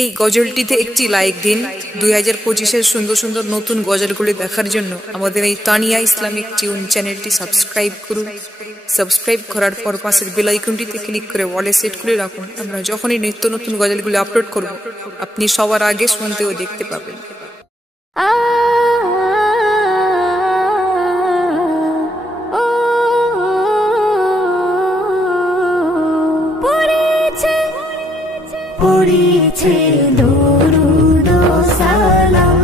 এই গজলটিতে একটি লাইক দিন। 2025-এর সুন্দর সুন্দর নতুন গজলগুলি দেখার জন্য আমাদের এই তানিয়া ইসলামিক টিউন চ্যানেলটি সাবস্ক্রাইব করুন। সাবস্ক্রাইব করার পর পাশের বেল আইকনটিতে ক্লিক করে ওয়ালে সেট করে রাখুন। আমরা যখনই নিত্য নতুন গজলগুলি আপলোড করব আপনি সবার আগে শুনতে ও দেখতে পাবেন। পড়েছে দরুদ সালাম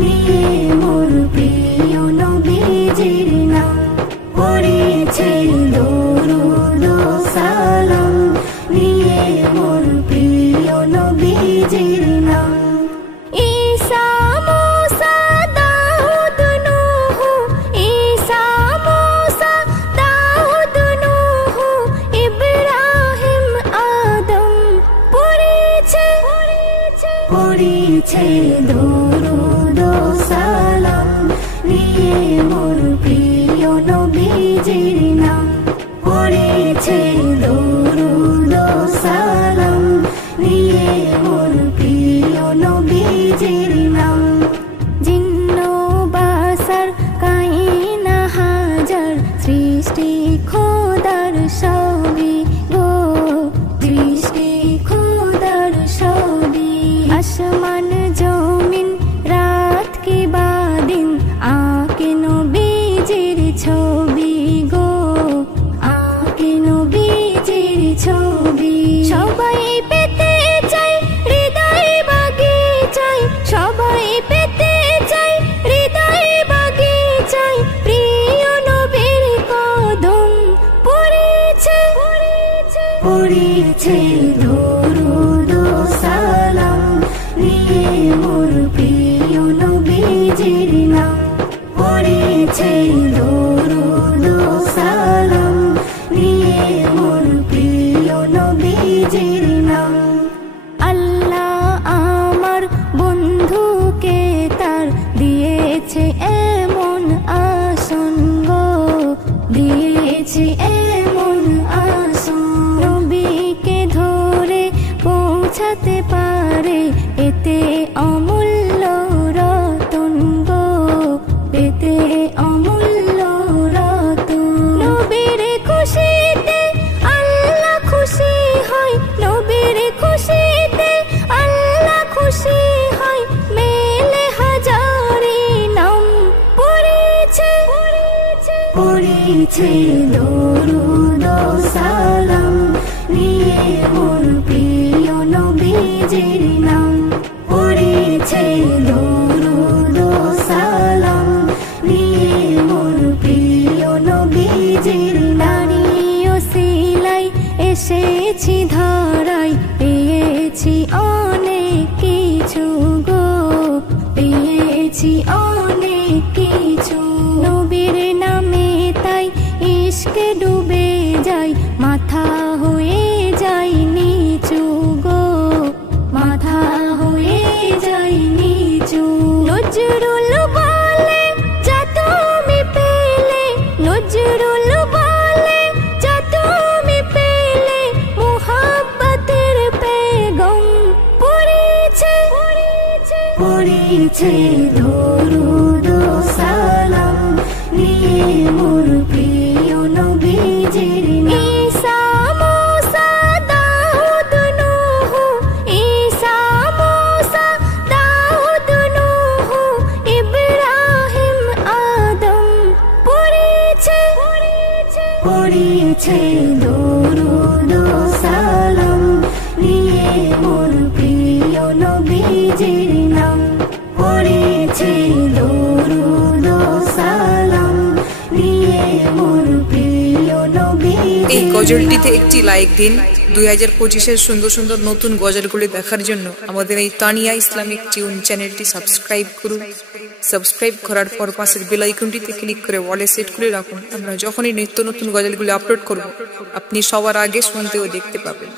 নিয়ে মোর প্রিয় নবীজির নাম। পড়েছে দরুদ সালাম নিয়ে মোর প্রিয় নবীজির নাম। ঈসা মুসা দাউদ নূহ, ঈসা মুসা দাউদ নূহ, ইব্রাহিম আদম। পড়েছে দরুদ সালাম নিয়ে মোর প্রিয় নবীজির নাম। পড়েছে দরুদ সালাম নিয়ে মোর প্রিয় নবীজির নাম। জিন্ন বাসার কায়না হাজার সৃষ্টি খোদার সবই গো, সৃষ্টি খোদার সবই। আসমান জমিন রাত কি বাদিন আকে নবীজির ছবি গো, আকে নবীজির ছবি। সবাই পেতে চাই হৃদয় বাগিচায়, সবাই পেতে চাই হৃদয় বাগিচায় প্রিয় নবীর কদম। পড়েছে দরুদ সালাম নিয়ে মোর প্রিয় নবীজির নাম। পড়েছে দরুদ সালাম নিয়ে মোর প্রিয় নবীজির নাম। আল্লাহ আমার বন্ধুকে তার দিয়েছে এমন আসন গো, দিয়েছে এমন আসন। নবীকে ধরে পৌঁছাতে পারে এতে অমূল্য রতন গো, এতে অমূল্য রতন। নবীর খুশিতে আল্লাহ খুশি হয়, নবীর খুশিতে আল্লাহ খুশি হয়, মেলে হাজারি নাম। পড়েছে দরুদ সালাম নিয়ে মোর প্রিয় নবীজির নাম। পড়েছে দরুদ সালাম নিয়ে মোর প্রিয় নবীজির নারী ওসিলাই এসেছি ধরাই, পেয়েছি অনেক কিছু গো, পেয়েছি অনেক কিছু। নবীর নামে তাই ইশকে ডুবে যাই, মাথা হয়ে যাই নিচু গো, মাথা হয়ে যাই নিচু। নজরুল বলে যা তুমি পেলে, নজরুল বলে যা তুমি পেলে মুহাব্বতের পেগম। পড়েছে দরুদ সালাম নিয়ে মোর প্রিয় নবীজির নাম। ঈসা মুসা দাউদ নূহ, ঈসা মুসা দাউদ নূহ, ইব্রাহিম আদম। পড়েছে দরুদ সালাম নিয়ে মোর প্রিয় নবীজির নাম। পড়েছে দরুদ সালাম নিয়ে মোর প্রিয় নবীজির নাম। এই গজলটিতে একটি লাইক দিন। 2025-এর সুন্দর সুন্দর নতুন গজলগুলি দেখার জন্য আমাদের এই তানিয়া ইসলামিক টিউন চ্যানেলটি সাবস্ক্রাইব করুন। সাবস্ক্রাইব করার পর পাশের বেল আইকনটিতে ক্লিক করে ওয়ালে সেট করে রাখুন। আমরা যখনই নিত্য নতুন গজলগুলি আপলোড করব আপনি সবার আগে শুনতে ও দেখতে পাবেন।